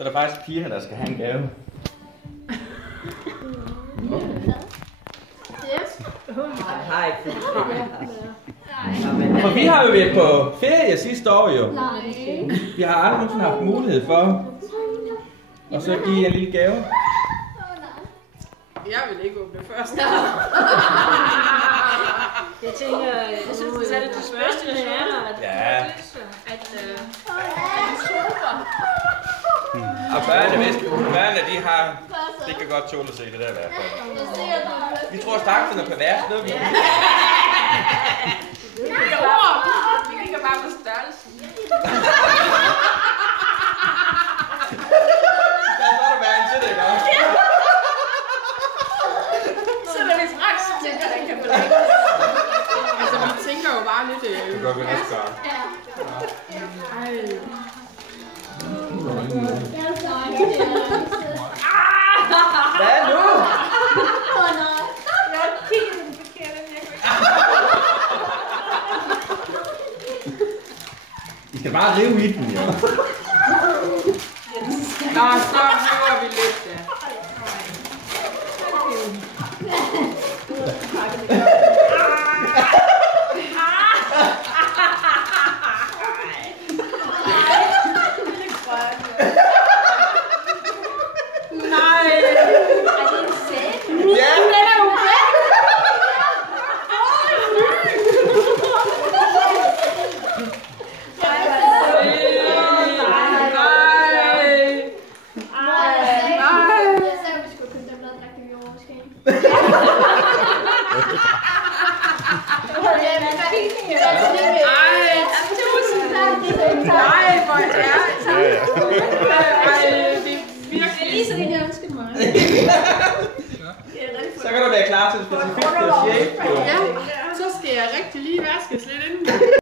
Så er der faktisk pigerne, der skal have en gave. Har ikke For vi har jo været på ferie sidste år jo. Nej. Vi har aldrig nogensinde haft mulighed for at så give en lille gave. Jeg vil ikke åbne først. Jeg tænker, jeg synes, det er det første, det er. Ja. At Og børnene, de kan godt tåle at se det der i hvert fald. Vi tror straks, den er pervers, nu vi. Vi kigger bare på størrelsen. Der er så der værre til det, ikke også? Så er vi straks tænker, at den kan forlænge. Altså, vi tænker jo bare lidt... Det gør vi næste gang. Ej. Hvad nu? Jeg kiggede på den forkerte, men jeg kunne ikke. I skal bare rive i den, jo. Nå, så hører vi lidt, ja. Så kan du være klar til det specifikt shape. Ja.